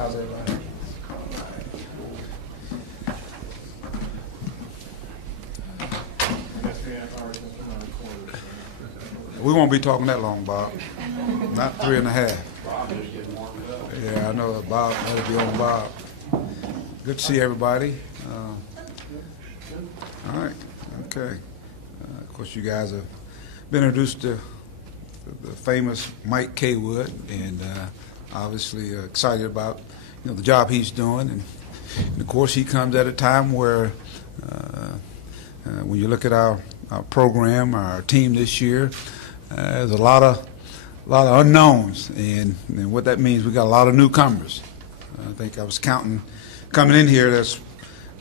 How's everybody? We won't be talking that long, Bob. Not 3.5. Yeah, I know Bob. That'll be on Bob. Good to see everybody. All right. Okay. Of course, you guys have been introduced to the famous Mike Kaywood, and obviously excited about the job he's doing, and of course he comes at a time where when you look at our program, our team this year, there's a lot of unknowns, and what that means, we got a lot of newcomers. I think I was counting coming in here. There's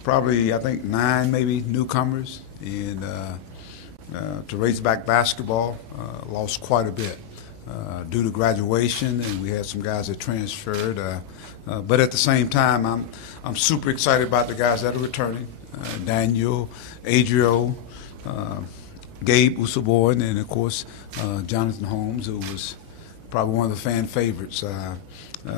probably, I think, 9 maybe newcomers, and to Razorback basketball lost quite a bit due to graduation, and we had some guys that transferred. But at the same time, I'm super excited about the guys that are returning: Daniel, Adrio, Gabe Usaborn, and of course Jonathan Holmes, who was probably one of the fan favorites.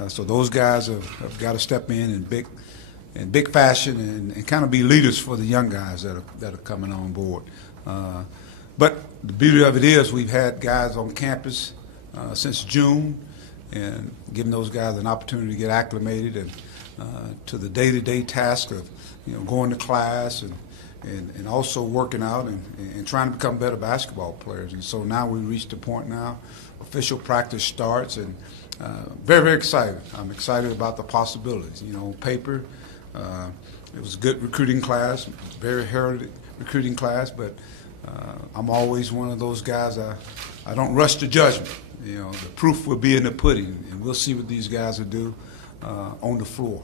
So those guys have got to step in big fashion and kind of be leaders for the young guys that are coming on board. But the beauty of it is we've had guys on campus since June, and giving those guys an opportunity to get acclimated and to the day-to-day task of going to class and also working out and trying to become better basketball players. And so now we've reached the point now, official practice starts, and very, very excited. I'm excited about the possibilities. On paper, it was a good recruiting class, very hard recruiting class, but I'm always one of those guys, I don't rush to judgment. The proof will be in the pudding, and we'll see what these guys will do on the floor.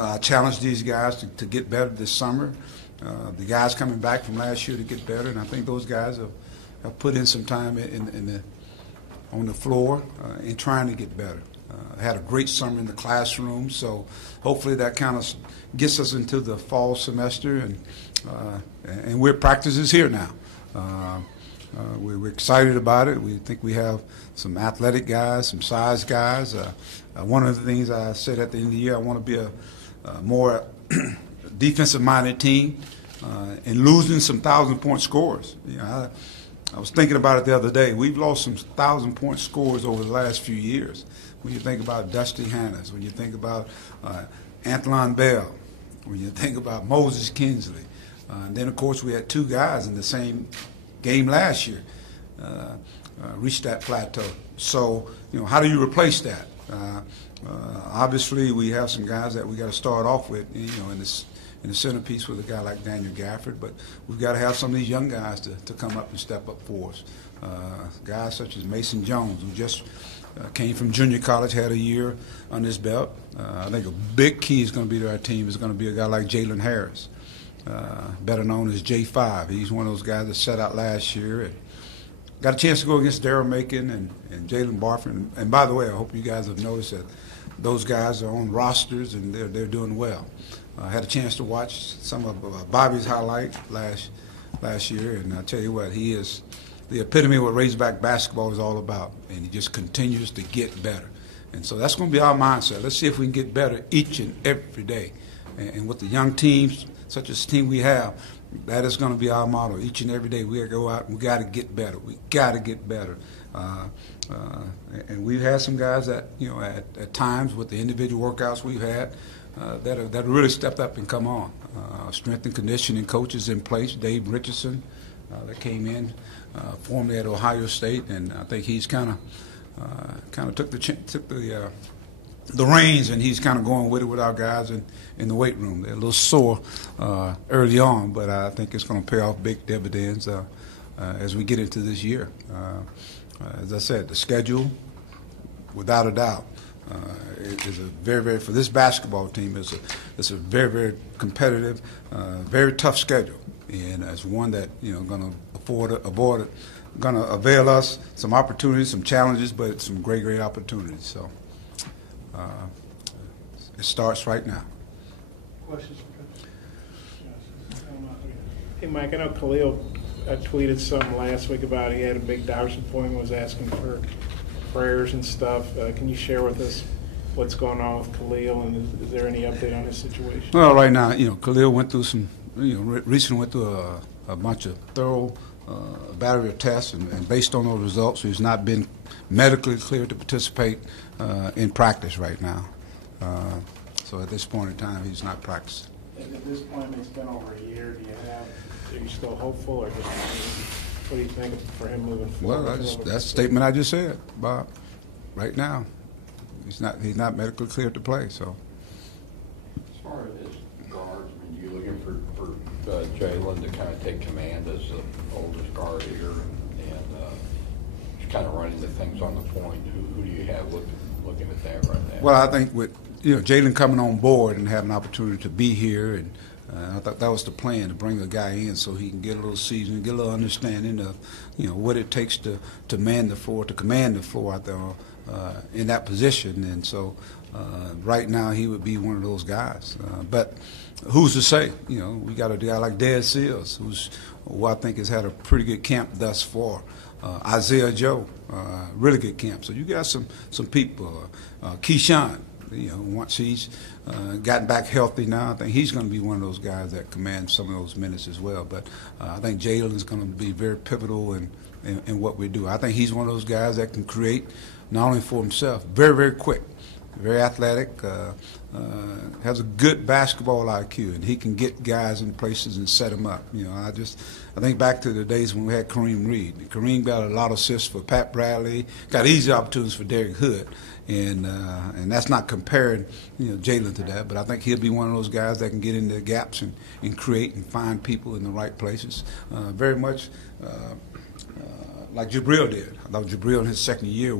I challenge these guys to get better this summer. The guys coming back from last year to get better, and I think those guys have put in some time on the floor in trying to get better. Had a great summer in the classroom, so hopefully that kind of gets us into the fall semester, and we're practices here now. We're excited about it. We think we have some athletic guys, some size guys. One of the things I said at the end of the year, I want to be a more defensive-minded team and losing some 1,000-point scores. I was thinking about it the other day. We've lost some 1,000-point scores over the last few years. When you think about Dusty Hannas, when you think about Anthlon Bell, when you think about Moses Kinsley, and then, of course, we had 2 guys in the same game last year reached that plateau. So, how do you replace that? Obviously, we have some guys that we got to start off with, in the centerpiece with a guy like Daniel Gafford, but we've got to have some of these young guys to come up and step up for us. Guys such as Mason Jones, who just came from junior college, had a year on his belt. I think a big key is going to be to our team is going to be a guy like Jalen Harris, better known as J5. He's one of those guys that set out last year and got a chance to go against Darryl Macon and Jalen Barford. And by the way, I hope you guys have noticed that those guys are on rosters and they're doing well. I had a chance to watch some of Bobby's highlight last year, and I tell you what, he is the epitome of what Razorback basketball is all about, and he just continues to get better. And so that's going to be our mindset. Let's see if we can get better each and every day. And with the young teams, such as the team we have, that is going to be our motto. Each and every day we got to go out and we got to get better. We got to get better. And we've had some guys that, at times with the individual workouts we've had, that really stepped up and come on. Strength and conditioning coaches in place. Dave Richardson, that came in formerly at Ohio State, and I think he's kind of took the reins, and he's kind of going with it with our guys in the weight room. They're a little sore early on, but I think it's going to pay off big dividends as we get into this year. As I said, the schedule, without a doubt, is a very, very, for this basketball team, it's a very, very competitive, very tough schedule, and it's one that going to avail us some opportunities, some challenges, but some great, great opportunities. So it starts right now. Questions? Hey, Mike, I know Khalil tweeted something last week about he had a big doctor's appointment, was asking for prayers and stuff. Can you share with us what's going on with Khalil, and is there any update on his situation? Well, right now, Khalil went through some, recently went through a bunch of thorough battery of tests, and based on those results, he's not been medically cleared to participate in practice right now. So at this point in time, he's not practicing. At this point, it's been over a year. Are you still hopeful, or just what do you think for him moving forward? Well, that's the statement I just said, Bob. Right now, he's not medically cleared to play. So, as far as guards, I mean, you looking for Jalen to kind of take command as the oldest guard here, and just kind of running the things on the point. Who do you have looking at that right now? Well, I think with Jalen coming on board and having an opportunity to be here, and I thought that was the plan, to bring a guy in so he can get a little seasoning, get a little understanding of what it takes to man the floor, to command the floor out there in that position. And so right now he would be one of those guys. But who's to say? We got a guy like Dez Seals, who I think has had a pretty good camp thus far. Isaiah Joe, really good camp. So you got some people. Keyshawn, once he's gotten back healthy now, I think he's going to be one of those guys that commands some of those minutes as well. But I think Jalen is going to be very pivotal in what we do. I think he's one of those guys that can create not only for himself, very, very quick, very athletic, has a good basketball IQ, and he can get guys in places and set them up. I think back to the days when we had Kareem Reed. Kareem got a lot of assists for Pat Bradley, got easy opportunities for Derek Hood, and that's not comparing Jalen to that, but I think he'll be one of those guys that can get into the gaps and create and find people in the right places. Very much like Jabril did. I thought Jabril in his second year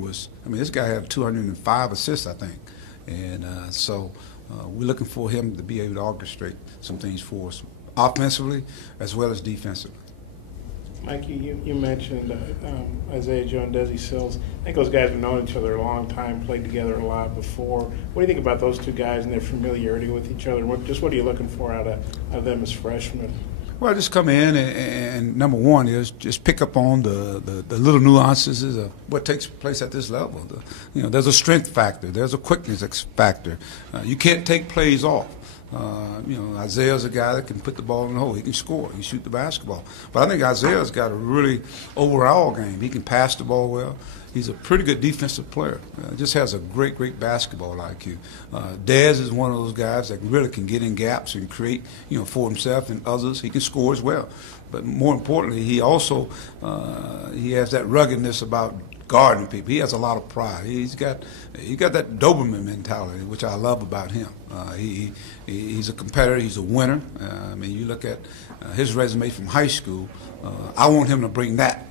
this guy had 205 assists, I think. And so we're looking for him to be able to orchestrate some things for us, offensively as well as defensively. Mike, you mentioned Isaiah Joe and Desi Sills. I think those guys have known each other a long time, played together a lot before. What do you think about those two guys and their familiarity with each other? What are you looking for out of them as freshmen? Well, just come in and number one is just pick up on the little nuances of what takes place at this level. There's a strength factor. There's a quickness factor. You can't take plays off. Isaiah's a guy that can put the ball in the hole. He can score. He can shoot the basketball. But I think Isaiah's got a really overall game. He can pass the ball well. He's a pretty good defensive player. Just has a great basketball IQ. Dez is one of those guys that really can get in gaps and create, for himself and others. He can score as well. But more importantly, he also he has that ruggedness about guarding people. He has a lot of pride. He's got that Doberman mentality, which I love about him. He's a competitor. He's a winner. You look at his resume from high school. I want him to bring that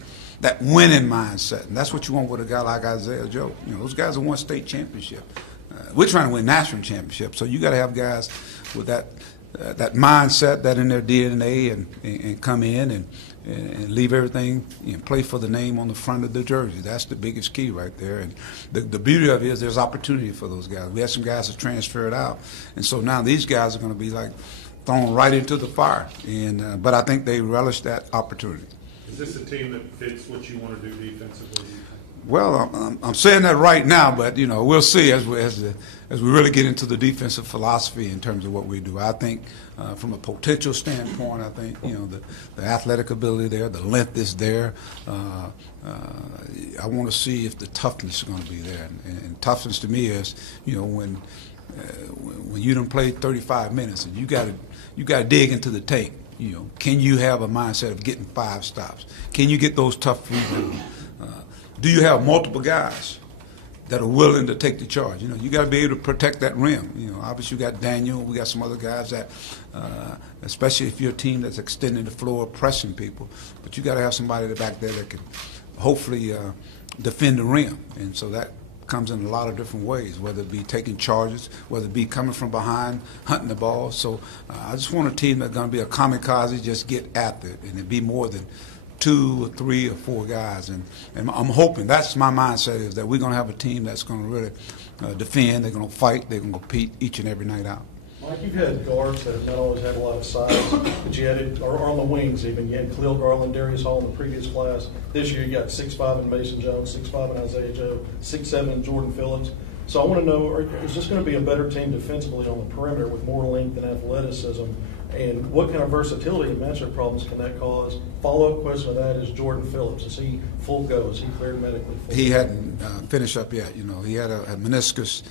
winning mindset, and that's what you want with a guy like Isaiah Joe. Those guys have won state championship. We're trying to win national championship, so you got to have guys with that mindset, that in their DNA, and come in and leave everything, play for the name on the front of the jersey. That's the biggest key right there. And the beauty of it is there's opportunity for those guys. We had some guys that transferred out, and so now these guys are going to be like thrown right into the fire. And but I think they relish that opportunity. Is this a team that fits what you want to do defensively? Well, I'm saying that right now, but we'll see as we really get into the defensive philosophy in terms of what we do. I think from a potential standpoint, I think the athletic ability there, the length is there. I want to see if the toughness is going to be there, and toughness to me is when you done played 35 minutes and you got to dig into the tape. Can you have a mindset of getting 5 stops? Can you get those tough rebounds? Do you have multiple guys that are willing to take the charge? You got to be able to protect that rim. Obviously you got Daniel. We got some other guys that, especially if you're a team that's extending the floor, pressing people. But you got to have somebody back there that can hopefully defend the rim. And so that comes in a lot of different ways, whether it be taking charges, whether it be coming from behind, hunting the ball. So I just want a team that's going to be a kamikaze, just get after it, and it be more than 2 or 3 or 4 guys. And I'm hoping, that's my mindset, is that we're going to have a team that's going to really defend, they're going to fight, they're going to compete each and every night out. Mike, you've had guards that have not always had a lot of size, but you had it, or on the wings even. You had Khalil Garland, Darius Hall in the previous class. This year you got 6'5" in Mason Jones, 6'5" in Isaiah Joe, 6'7" in Jordan Phillips. So I want to know, is this going to be a better team defensively on the perimeter with more length and athleticism? And what kind of versatility and matchup problems can that cause? Follow-up question to that is Jordan Phillips. Is he full go? Is he cleared medically full? He hadn't finished up yet. You know, he had a meniscus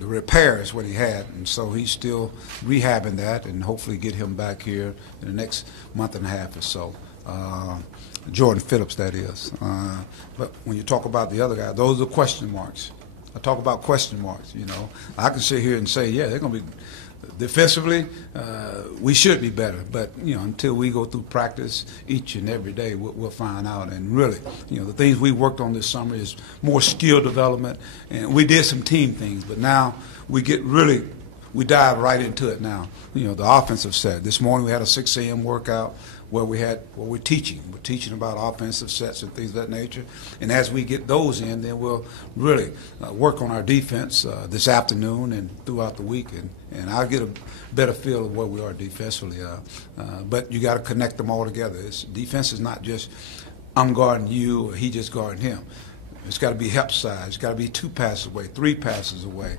repair is what he had, and so he's still rehabbing that, and hopefully get him back here in the next month and a half or so. Jordan Phillips, that is. But when you talk about the other guy, those are question marks. I talk about question marks. You know, I can sit here and say, yeah, they're going to be. Defensively, we should be better, but you know, until we go through practice each and every day, we'll find out. And really, you know, the things we worked on this summer is more skill development, and we did some team things, but now we dive right into it now. You know, the offensive set. This morning we had a 6 a.m. workout where we're teaching about offensive sets and things of that nature. And as we get those in, then we'll really work on our defense this afternoon and throughout the week. And I'll get a better feel of where we are defensively. But you got to connect them all together. Defense is not just I'm guarding you or he just guarding him. It's got to be help side. It's got to be 2 passes away, 3 passes away.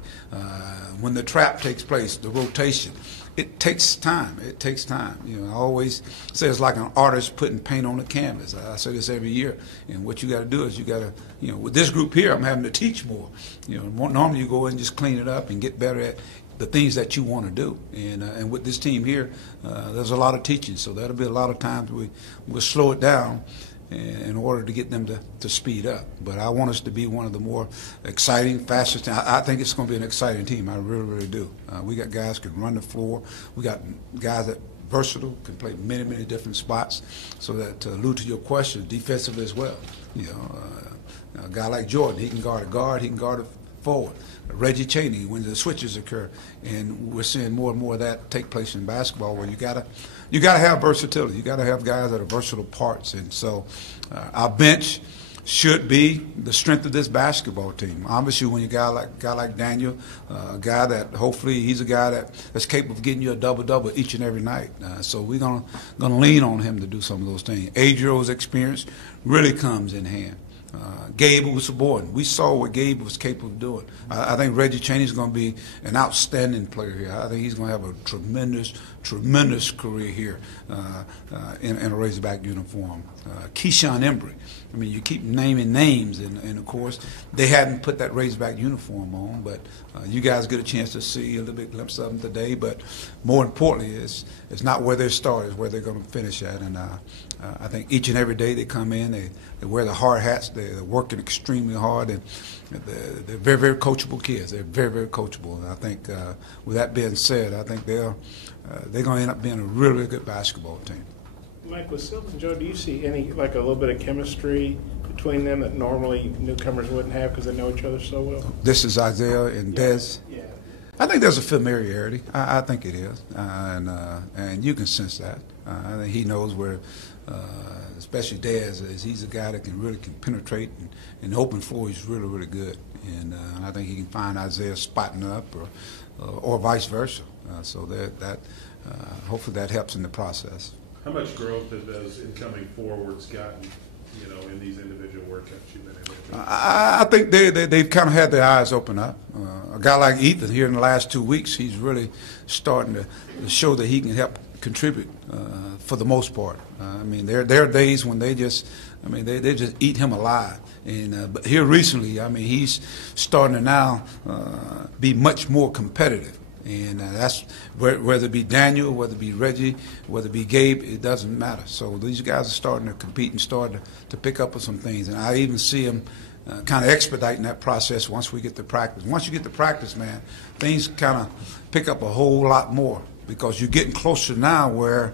When the trap takes place, the rotation. It takes time. It takes time. You know, I always say it's like an artist putting paint on a canvas. I say this every year. And what you got to do is you got to, you know, with this group here, I'm having to teach more. You know, normally you go in and just clean it up and get better at the things that you want to do. And with this team here, there's a lot of teaching. So that'll be a lot of times we'll slow it down in order to get them to speed up. But I want us to be one of the more exciting, fastest teams. I think it's going to be an exciting team. I really, really do. We got guys who can run the floor. We got guys that versatile, can play many, many different spots. So that, to allude to your question, defensively as well. You know, a guy like Jordan, he can guard a guard, he can guard a forward. Reggie Chaney, when the switches occur, and we're seeing more and more of that take place in basketball, where you gotta have versatility. You gotta have guys that are versatile parts, and so our bench should be the strength of this basketball team. Obviously, when you got a guy like Daniel, a guy that hopefully he's a guy that's capable of getting you a double-double each and every night. So we're gonna lean on him to do some of those things. Adrio's experience really comes in hand. Gabe was subordinate. We saw what Gabe was capable of doing. I think Reggie Chaney is going to be an outstanding player here. I think he's going to have a tremendous career here in a Razorback uniform. Keyshawn Embry. I mean, you keep naming names, and of course, they hadn't put that Razorback uniform on, but you guys get a chance to see a little bit glimpse of them today. But more importantly, it's not where they start, it's where they're going to finish at. And I think each and every day they come in, they wear the hard hats, they're working extremely hard, and they're very, very coachable kids. They're very, very coachable. And I think with that being said, I think they're going to end up being a really, really good basketball team. Mike, with Sills and Joe, do you see any, like a little bit of chemistry between them that normally newcomers wouldn't have because they know each other so well? This is Isaiah and Dez. Yeah. I think there's a familiarity. I think it is, and you can sense that. I think he knows where, especially Dez, is. He's a guy that can penetrate, and the open floor he's really, really good. And I think he can find Isaiah spotting up, or vice versa. So that hopefully that helps in the process. How much growth have those incoming forwards gotten, you know, in these individual workouts you've been able to? I think they've kind of had their eyes open up. A guy like Ethan here in the last 2 weeks, he's really starting to show that he can help contribute for the most part. I mean, there are days when they just eat him alive. And but here recently, I mean, he's starting to now be much more competitive. And that's whether it be Daniel, whether it be Reggie, whether it be Gabe, it doesn't matter. So these guys are starting to compete and starting to pick up on some things. And I even see them kind of expediting that process once we get to practice. Once you get to practice, man, things kind of pick up a whole lot more because you're getting closer now where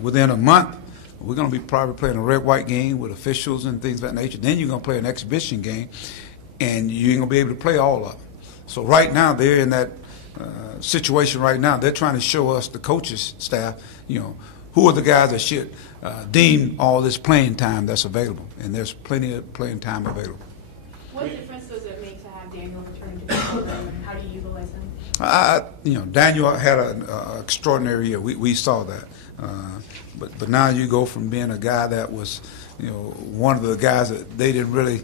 within a month, we're going to be probably playing a red-white game with officials and things of that nature. Then you're going to play an exhibition game, and you ain't going to be able to play all of them. So right now, they're in that situation right now. They're trying to show us, the coaches staff, you know, who are the guys that should deem all this playing time that's available, and there's plenty of playing time available. What difference does it make to have Daniel return to the program, and how do you utilize him? Daniel had an extraordinary year. We saw that, but now you go from being a guy that was one of the guys that they didn't really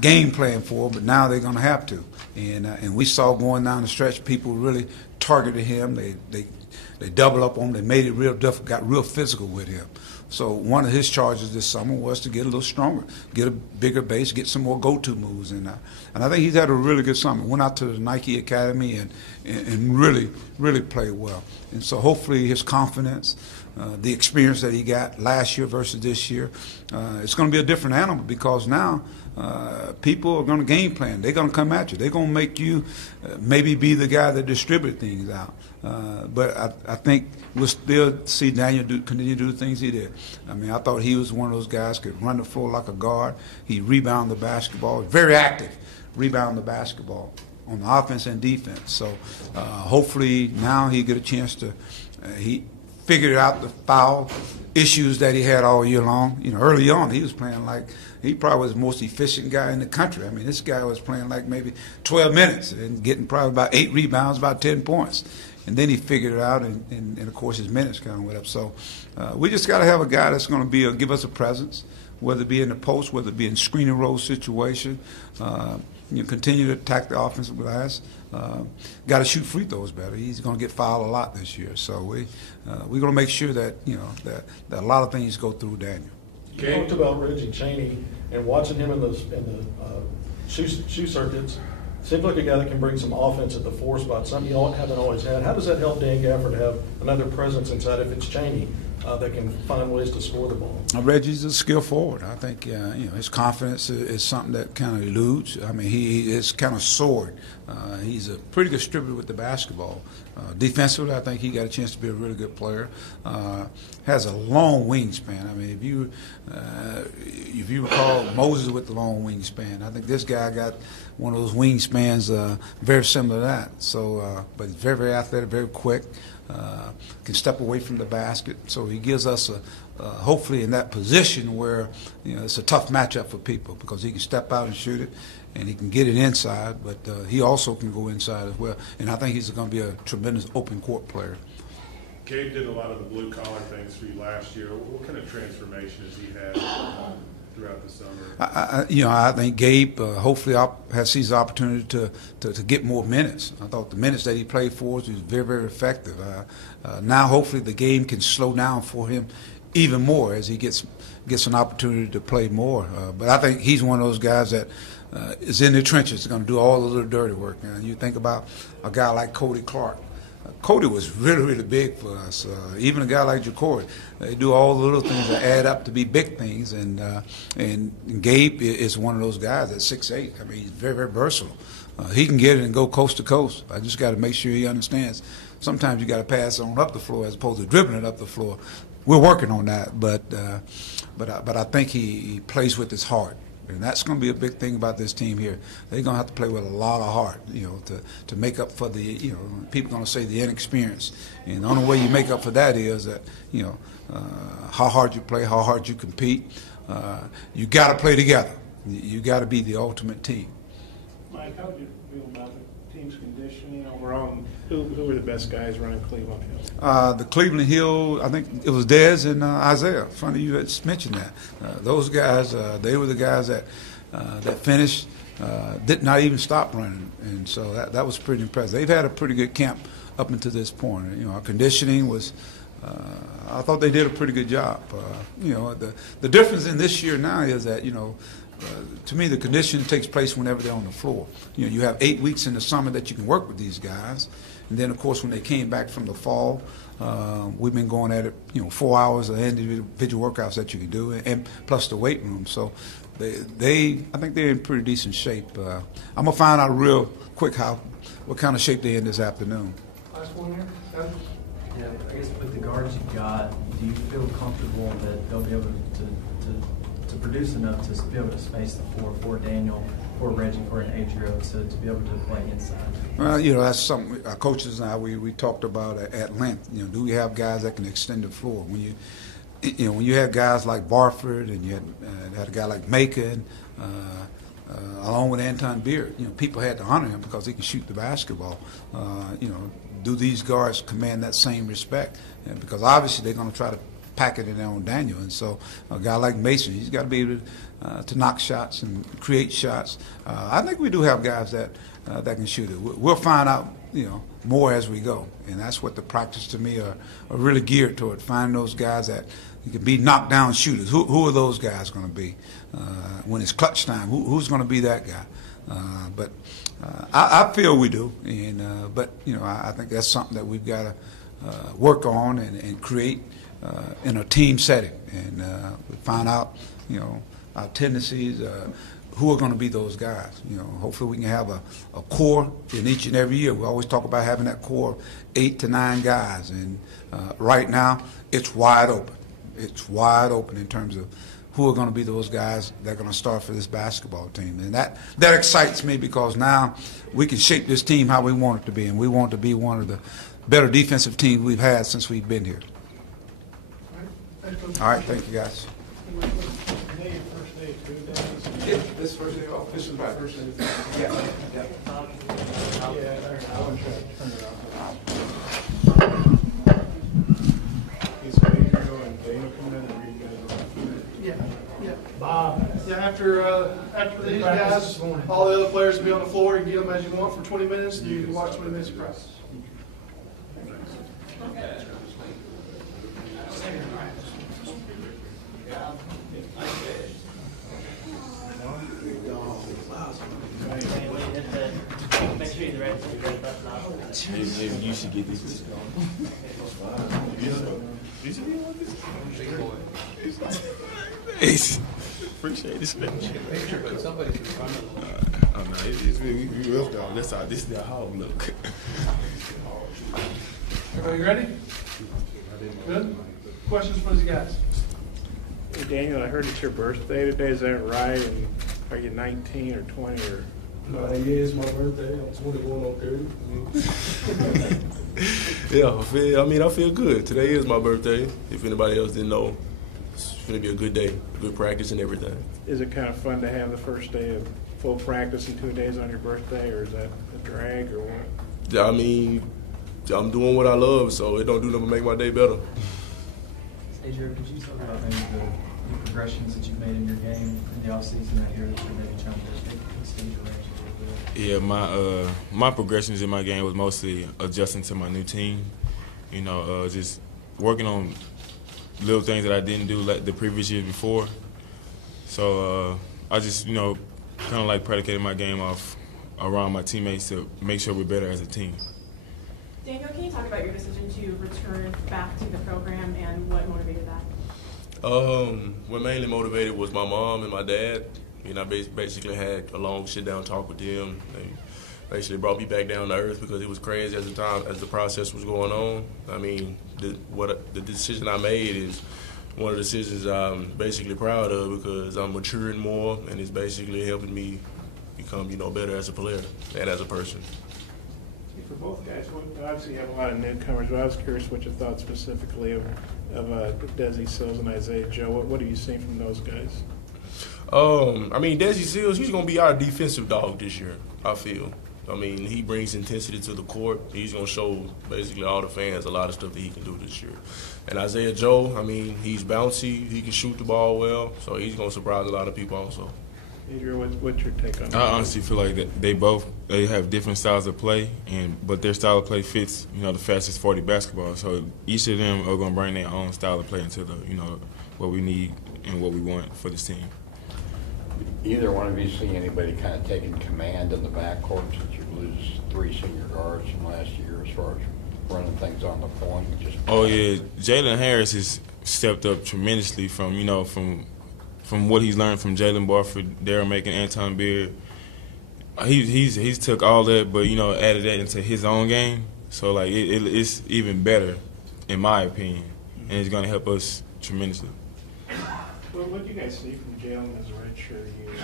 game plan for, but now they're going to have to. And we saw going down the stretch, people really targeted him. They doubled up on him. They made it real difficult, got real physical with him. So one of his charges this summer was to get a little stronger, get a bigger base, get some more go-to moves. And I think he's had a really good summer. Went out to the Nike Academy and really played well. And so hopefully his confidence, the experience that he got last year versus this year, it's going to be a different animal because now people are going to game plan. They're going to come at you. They're going to make you maybe be the guy that distributes things out. But I think we'll still see Daniel continue to do the things he did. I mean, I thought he was one of those guys could run the floor like a guard. He rebounded the basketball. Very active, rebound the basketball on the offense and defense. So hopefully now he get a chance to he figured out the foul issues that he had all year long. Early on he was playing like he probably was the most efficient guy in the country. I mean, this guy was playing like maybe 12 minutes and getting probably about 8 rebounds, about 10 points. And then he figured it out, and of course his minutes kind of went up. So we just got to have a guy that's going to give us a presence, whether it be in the post, whether it be in screen and roll situation. Continue to attack the offensive glass. Got to shoot free throws better. He's going to get fouled a lot this year. So we're going to make sure that that a lot of things go through Daniel. You talked about Reggie Chaney and watching him in the shoe circuits. Seems like a guy that can bring some offense at the 4 spot, something you haven't always had. How does that help Dan Gafford to have another presence inside if it's Chaney that can find ways to score the ball? Reggie's a skill forward. I think his confidence is something that kind of eludes. I mean, he is kind of soared. He's a pretty good distributor with the basketball. Defensively, I think he got a chance to be a really good player. Has a long wingspan. I mean, if you recall Moses with the long wingspan, I think this guy got one of those wingspans very similar to that. So, but he's very, very athletic, very quick. Can step away from the basket. So he gives us hopefully in that position where it's a tough matchup for people because he can step out and shoot it, and he can get it inside, but he also can go inside as well. And I think he's going to be a tremendous open court player. Gabe did a lot of the blue-collar things for you last year. What kind of transformation has he had throughout the summer? I think Gabe hopefully sees the opportunity to get more minutes. I thought the minutes that he played for us was very, very effective. Now hopefully the game can slow down for him even more as he gets an opportunity to play more. But I think he's one of those guys that is in the trenches, going to do all the little dirty work. Now, you think about a guy like Cody Clark. Cody was really, really big for us. Even a guy like Jacory, they do all the little things that add up to be big things. And Gabe is one of those guys at 6'8". I mean, he's very, very versatile. He can get it and go coast to coast. I just got to make sure he understands. Sometimes you got to pass on up the floor as opposed to dribbling it up the floor. We're working on that, but I think he plays with his heart. And that's going to be a big thing about this team here. They're going to have to play with a lot of heart, to make up for the, people are going to say the inexperience. And the only way you make up for that is that, how hard you play, how hard you compete. You got to play together. You got to be the ultimate team. Mike, how would you feel about the team's conditioning overall? And who were the best guys running Cleveland Hill? The Cleveland Hill, I think it was Dez and Isaiah. Funny you had mentioned that. Those guys, they were the guys that finished, did not even stop running, and so that was pretty impressive. They've had a pretty good camp up until this point. Our conditioning was. I thought they did a pretty good job. The difference in this year now is that to me the conditioning takes place whenever they're on the floor. You have 8 weeks in the summer that you can work with these guys. And then, of course, when they came back from the fall, we've been going at it, 4 hours of individual workouts that you can do, and plus the weight room. So I think they're in pretty decent shape. I'm going to find out real quick what kind of shape they're in this afternoon. Last one here. Yeah, I guess with the guards you've got, do you feel comfortable that they'll be able to produce enough to be able to space the floor for Daniel, for Reggie, for an Adrio to be able to play inside? Well, that's something our coaches and I we talked about at length. Do we have guys that can extend the floor? When you have guys like Barford and you had a guy like Macon, along with Anton Beard, people had to honor him because he can shoot the basketball. Do these guards command that same respect? Because obviously they're going to try to pack it in there on Daniel. And so a guy like Mason, he's got to be able to knock shots and create shots. I think we do have guys that can shoot it. We'll find out, more as we go, and that's what the practice to me are really geared toward. Find those guys that you can be knockdown shooters. Who are those guys going to be when it's clutch time? Who's going to be that guy? But I feel we do, and but I think that's something that we've got to work on and create in a team setting, and we find out our tendencies. Who are going to be those guys? Hopefully we can have a core in each and every year. We always talk about having that core of 8 to 9 guys, and right now it's wide open. It's wide open in terms of who are going to be those guys that are going to start for this basketball team. And that excites me because now we can shape this team how we want it to be, and we want it to be one of the better defensive teams we've had since we've been here. All right, thank you, guys. Yeah, this first day off. This is my first day. Yeah. Is Pedro and Dana coming in, or are you guys? Yeah, after these guys, all the other players will be on the floor. You get them as you want for 20 minutes, and you can watch 20 minutes of practice. You should get this. Appreciate this. Somebody should we left off. That's how this is how hog look. Everybody ready? Good? Questions for these guys? Hey, Daniel, I heard it's your birthday today. Is that right? And are you 19 or 20 or? Yeah, it's my birthday. I'm 21 on 30. Yeah, I feel good. Today is my birthday. If anybody else didn't know, it's going to be a good day, good practice and everything. Is it kind of fun to have the first day of full practice and 2 days on your birthday, or is that a drag or what? I mean, I'm doing what I love, so it don't do nothing but make my day better. Adrian, could you talk about maybe the progressions that you've made in your game in the offseason that year that you're maybe trying to extend your range a little bit? Yeah, my progressions in my game was mostly adjusting to my new team. Just working on little things that I didn't do like the previous years before. So I just, kind of like predicated my game off around my teammates to make sure we're better as a team. Daniel, can you talk about your decision to return back to the program and what motivated that? What mainly motivated was my mom and my dad. I basically had a long sit-down talk with them. They basically brought me back down to earth because it was crazy as the process was going on. I mean, the decision I made is one of the decisions I'm basically proud of because I'm maturing more and it's basically helping me become, better as a player and as a person. For both guys, obviously you have a lot of newcomers, but I was curious what your thoughts specifically of Desi Sills and Isaiah Joe. What have you seen from those guys? Desi Sills, he's going to be our defensive dog this year, I feel. He brings intensity to the court. He's going to show basically all the fans a lot of stuff that he can do this year. And Isaiah Joe, he's bouncy. He can shoot the ball well, so he's going to surprise a lot of people also. Adrian, what's your take on that? I honestly feel like that they have different styles of play, but their style of play fits, the fastest 40 basketball. So each of them are going to bring their own style of play into the, what we need and what we want for this team. Either one of you see anybody kind of taking command in the backcourt since you lose 3 senior guards from last year as far as running things on the point? Oh yeah, Jalen Harris has stepped up tremendously from what he's learned from Jalen Barford, Darryl Macon, Anton Beard. He's took all that, but added that into his own game. So it's even better, in my opinion, and it's going to help us tremendously. Well, what do you guys see from Jalen as a redshirt year?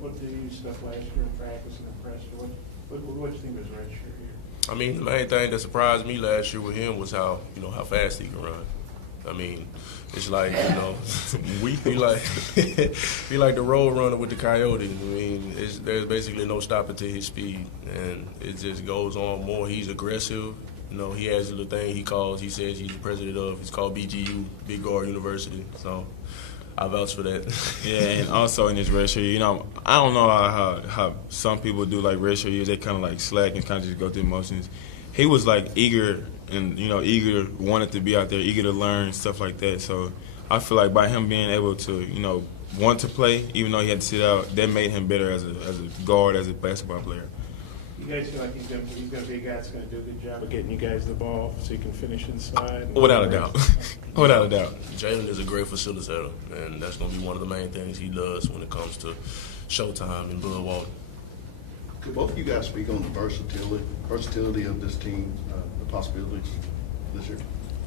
What did he do stuff last year in practice and impressed you? What do you think of his redshirt year? The main thing that surprised me last year with him was how fast he can run. It's like, he like the road runner with the Coyotes. There's basically no stopping to his speed, and it just goes on more. He's aggressive. You know, he has a little thing he says he's the president of. It's called BGU, Big Guard University. So I vouch for that. Yeah, and also in his redshirt year, you know, I don't know how some people do like redshirt years. They kind of like slack and kind of just go through the motions. He was like eager and, you know, wanted to be out there, eager to learn, stuff like that. So I feel like by him being able to, you know, want to play, even though he had to sit out, that made him better as a guard, as a basketball player. You guys feel like he's going to be a guy that's going to do a good job of getting you guys the ball so you can finish inside? Without a doubt. Without a doubt. Jalen is a great facilitator, and that's going to be one of the main things he does when it comes to showtime and Bud Walton. Could both of you guys speak on the versatility of this team, the possibilities this year?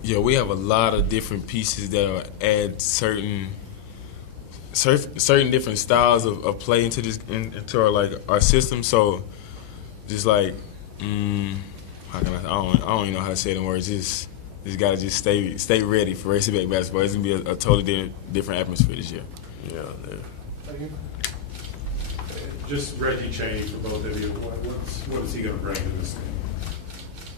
Yeah, we have a lot of different pieces that add certain different styles of play into our system. So just like how can I don't even know how to say it in words. Just gotta just stay ready for Razorback basketball. It's gonna be a totally different atmosphere this year. Yeah. Just Reggie Chaney for both of you. What is he going to bring to this game?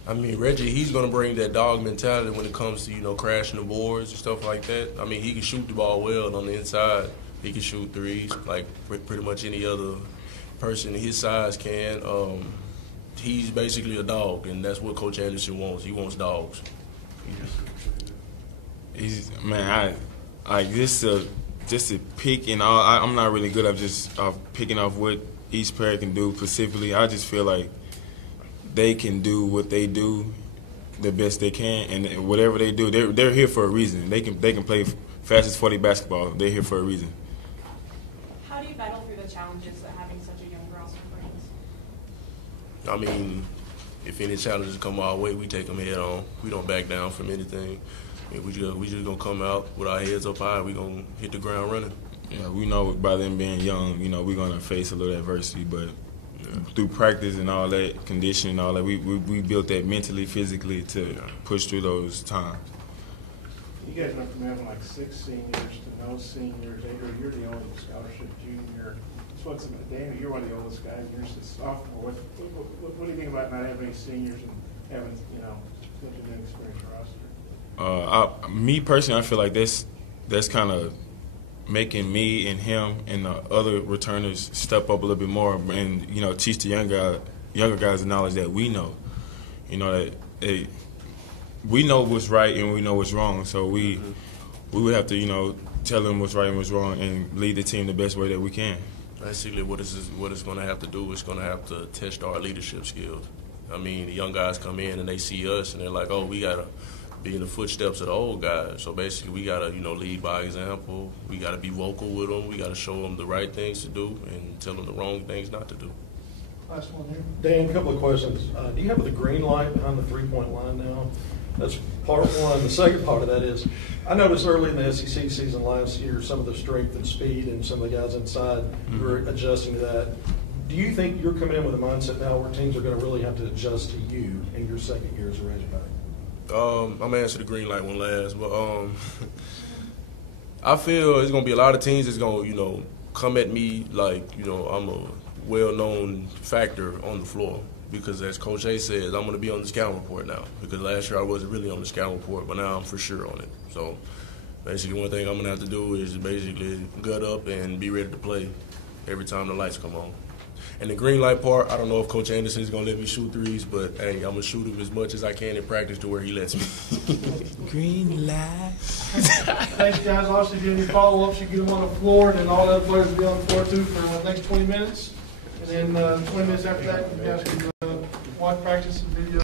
I mean, Reggie, he's going to bring that dog mentality when it comes to, you know, crashing the boards and stuff like that. I mean, he can shoot the ball well on the inside. He can shoot threes like pretty much any other person his size can. He's basically a dog, and that's what Coach Anderson wants. He wants dogs. Just to pick and all, I'm not really good at just picking off what each player can do specifically. I just feel like they can do what they do the best they can, and whatever they do, they're here for a reason. They can play fastest 40 basketball. They're here for a reason. How do you battle through the challenges that having such a young roster brings? I mean, if any challenges come our way, we take them head on. We don't back down from anything. I mean, we just gonna come out with our heads up high. We gonna hit the ground running. Yeah, we know by them being young, you know, we're gonna face a little adversity, but through practice and all that, conditioning and all that, we built that mentally, physically to push through those times. You guys went from having like 6 seniors to no seniors. Adrian, you're the only scholarship junior. Daniel, you're one of the oldest guys. You're just a sophomore. What do you think about not having any seniors and having, you know, such an inexperienced roster? Me personally, I feel like that's kind of making me and him and the other returners step up a little bit more and, you know, teach the younger guys the knowledge that we know. You know, that we know what's right and we know what's wrong. So we would have to, you know, tell them what's right and what's wrong and lead the team the best way that we can. Basically, what it's going to have to do is going to have to test our leadership skills. I mean, the young guys come in and they see us and they're like, oh, we got to be in the footsteps of the old guys. So basically, we got to, you know, lead by example. We got to be vocal with them. We got to show them the right things to do and tell them the wrong things not to do. Last one here. Dan, a couple of questions. Do you have the green light behind the three-point line now? That's part one. The second part of that is, I noticed early in the SEC season last year, some of the strength and speed and some of the guys inside were adjusting to that. Do you think you're coming in with a mindset now where teams are going to really have to adjust to you in your second year as a Razorback? I'm going to answer the green light one last. But I feel there's going to be a lot of teams that's going to, you know, come at me like, you know, I'm a well-known factor on the floor. Because as Coach A says, I'm going to be on the scouting report now. Because last year I wasn't really on the scouting report, but now I'm for sure on it. So basically one thing I'm going to have to do is basically gut up and be ready to play every time the lights come on. And the green light part, I don't know if Coach Anderson is going to let me shoot threes, but, hey, I'm going to shoot them as much as I can in practice to where he lets me. Green light. Thanks, guys. Obviously, if you have any follow-ups, you get them on the floor, and then all the other players will be on the floor, too, for the next 20 minutes. And then 20 minutes after that, you guys can watch practice and video.